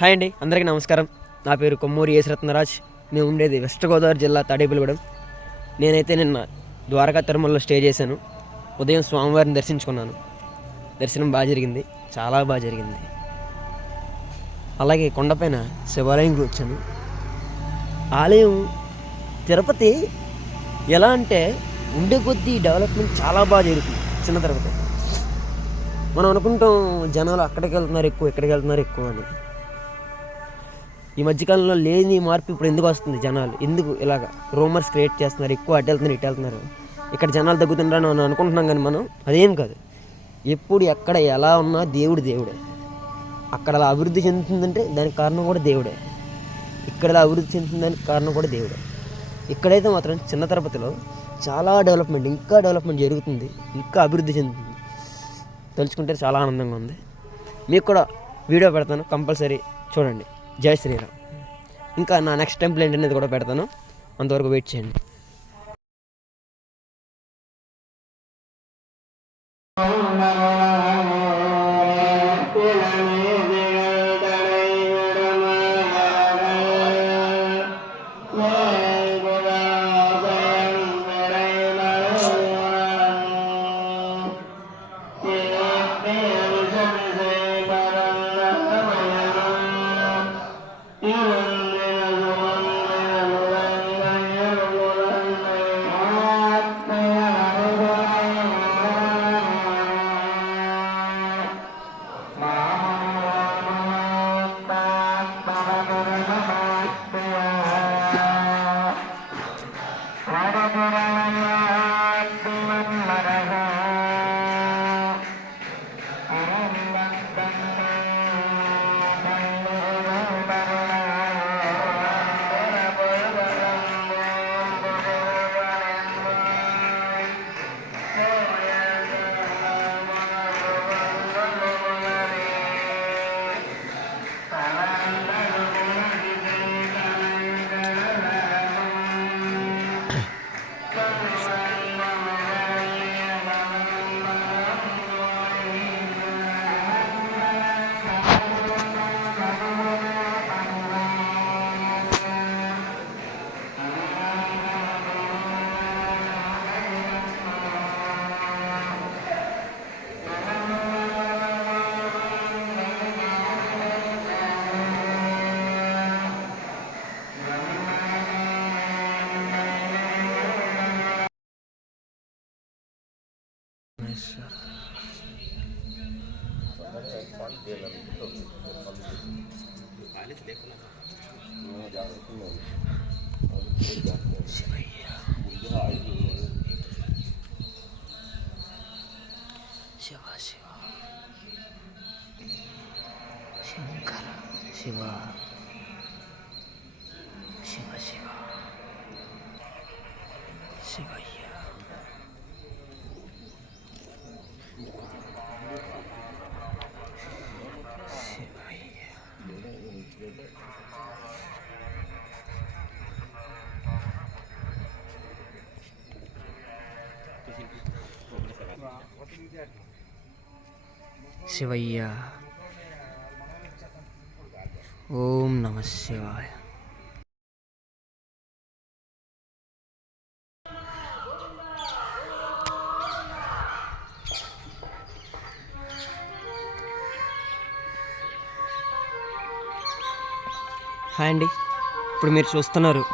Hi అండి, అందరికీ నమస్కారం. నా పేరు కొమ్మూరి ఎస్ రత్నరాజ్. నేను ఉండేది వెస్ట్ గోదావరి జిల్లా తాడేపల్లిగూడెం. నేనైతే నిన్న ద్వారకా తిరుమలలో స్టే చేశాను. ఉదయం స్వామివారిని దర్శించుకున్నాను. దర్శనం బాగా జరిగింది, చాలా బాగా జరిగింది. అలాగే కొండపైన శివాలయంకి వచ్చాను. ఆలయం తిరుపతి ఎలా అంటే ఉండే కొద్దీ డెవలప్మెంట్ చాలా బాగా జరుగుతుంది. చిన్న తిరుపతి మనం అనుకుంటాం జనాలు అక్కడికి వెళ్తున్నారు ఎక్కువ, ఇక్కడికి వెళ్తున్నారు ఎక్కువ అని. ఈ మధ్యకాలంలో లేని మార్పు ఇప్పుడు ఎందుకు వస్తుంది? జనాలు ఎందుకు ఇలాగ రూమర్స్ క్రియేట్ చేస్తున్నారు, ఎక్కువ అటు వెళ్తున్నారు ఇటు వెళ్తున్నారు, ఇక్కడ జనాలు తగ్గుతుంటారని మనం అనుకుంటున్నాం. కానీ మనం అదేం కాదు. ఎప్పుడు ఎక్కడ ఎలా ఉన్నా దేవుడే. అక్కడ అలా అభివృద్ధి చెందుతుందంటే దానికి కారణం కూడా దేవుడే. ఇక్కడ అలా అభివృద్ధి చెందుతుందానికి కారణం కూడా దేవుడే. ఇక్కడైతే మాత్రం చిన్న తిరుపతిలో చాలా డెవలప్మెంట్, ఇంకా డెవలప్మెంట్ జరుగుతుంది, ఇంకా అభివృద్ధి చెందుతుంది. తెలుసుకుంటే చాలా ఆనందంగా ఉంది. మీకు కూడా వీడియో పెడతాను, కంపల్సరీ చూడండి. జై శ్రీరామ్. ఇంకా నా నెక్స్ట్ టెంపుల్ ఏంటనేది కూడా పెడతాను, అంతవరకు వెయిట్ చేయండి. శంకర శివ శివ శివ శివయ్య. శివయ్య. ఓం నమః శివాయ. హాయ్ అండి, ఇప్పుడు మీరు చూస్తున్నారు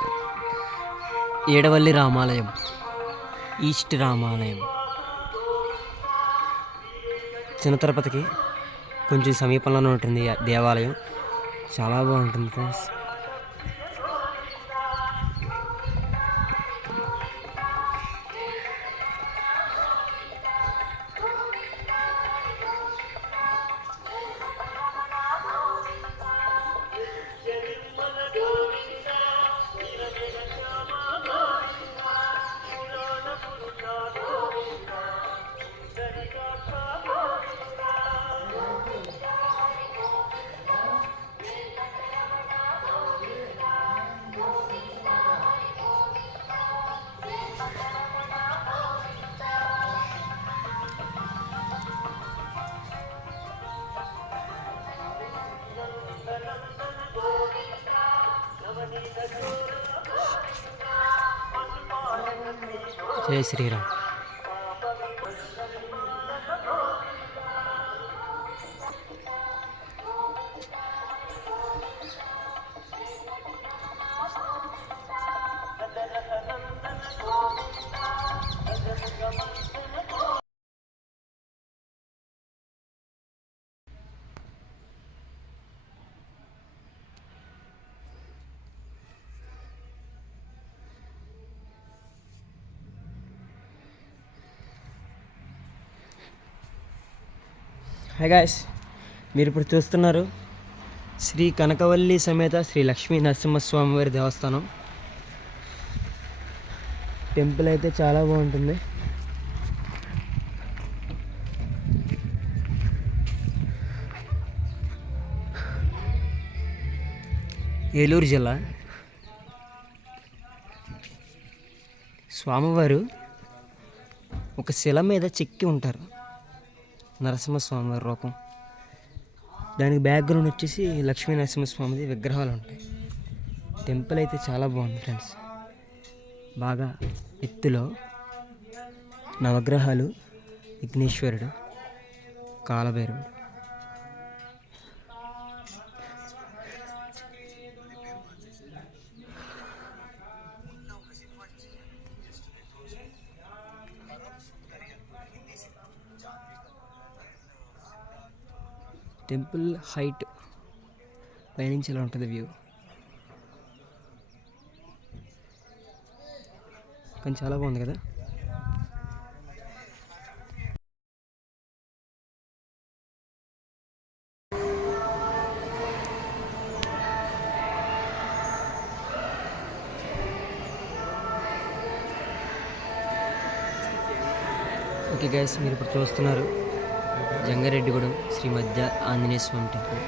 ఏడవల్లి రామాలయం, ఈస్ట్ రామాలయం. చిన్న తిరుపతికి కొంచెం సమీపంలోనే ఉంటుంది దేవాలయం. చాలా బాగుంటుంది ఫ్రెండ్స్. జై శ్రీరామ్. హాయ్ గాయ్స్, మీరు ఇప్పుడు చూస్తున్నారు శ్రీ కనకవల్లి సమేత శ్రీ లక్ష్మీ నరసింహస్వామి వారి దేవస్థానం. టెంపుల్ అయితే చాలా బాగుంటుంది. ఏలూరు జిల్లా. స్వామివారు ఒక శిల మీద చెక్కి ఉంటారు, నరసింహస్వామివారి రూపం. దానికి బ్యాక్గ్రౌండ్ వచ్చేసి లక్ష్మీ నరసింహస్వామిది విగ్రహాలు ఉంటాయి. టెంపుల్ అయితే చాలా బాగుంది ఫ్రెండ్స్. బాగా ఎత్తులో నవగ్రహాలు, విఘ్నేశ్వరుడు, కాలభైరవుడు. టెంపుల్ హైట్ పైనుంచి ఎలా ఉంటుంది వ్యూ, కానీ చాలా బాగుంది కదా. ఓకే గైస్, మీరు ఇప్పుడు చూస్తున్నారు జంగారెడ్డిగూడెం శ్రీ మధ్య Anjaneya Swami temple.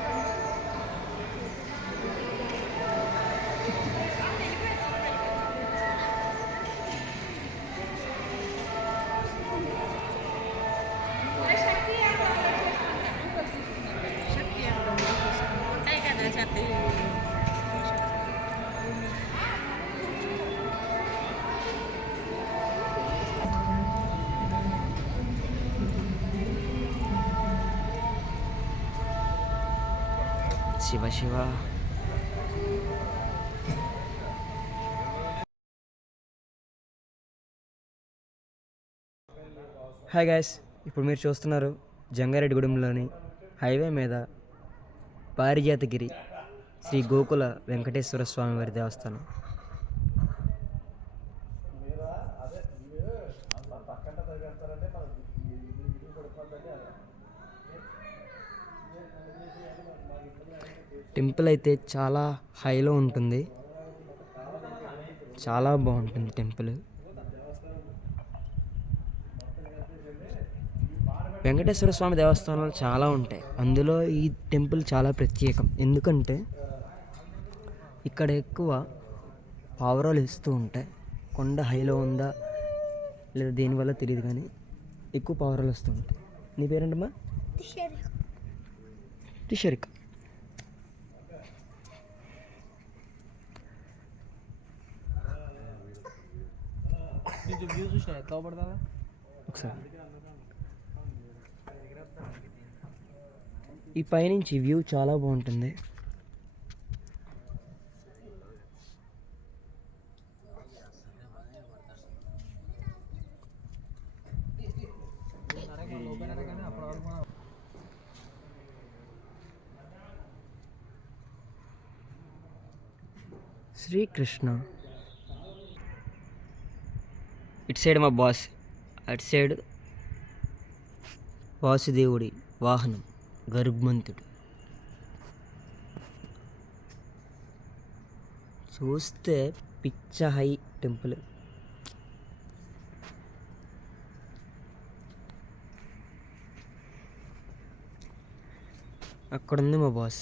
Shiva Shiva. Hi guys, ఇప్పుడు మీరు చూస్తున్నారు జంగారెడ్డిగూడెంలోని హైవే మీద పారిజాతగిరి శ్రీ గోకుల వెంకటేశ్వర స్వామి వారి దేవస్థానం. టెంపుల్ అయితే చాలా హైలో ఉంటుంది, చాలా బాగుంటుంది టెంపుల్. వెంకటేశ్వర స్వామి దేవస్థానాలు చాలా ఉంటాయి, అందులో ఈ టెంపుల్ చాలా ప్రత్యేకం. ఎందుకంటే ఇక్కడ ఎక్కువ పావురాలు ఇస్తూ ఉంటాయి. కొండ హైలో ఉందా లేదా దేనివల్ల తెలియదు, కానీ ఎక్కువ పావురాలు వస్తూ ఉంటాయి. నీ పేరేంటమ్మా? టిషరిక. ఒకసారి ఈ పైనుంచి వ్యూ చాలా బాగుంటుంది. శ్రీకృష్ణ. ఇటు సైడ్ మా బాస్, అటు సైడ్ వాసుదేవుడి వాహనం గరుగ్మంతుడు. చూస్తే పిచ్చ హై టెంపుల్. అక్కడ ఉంది మా బాస్.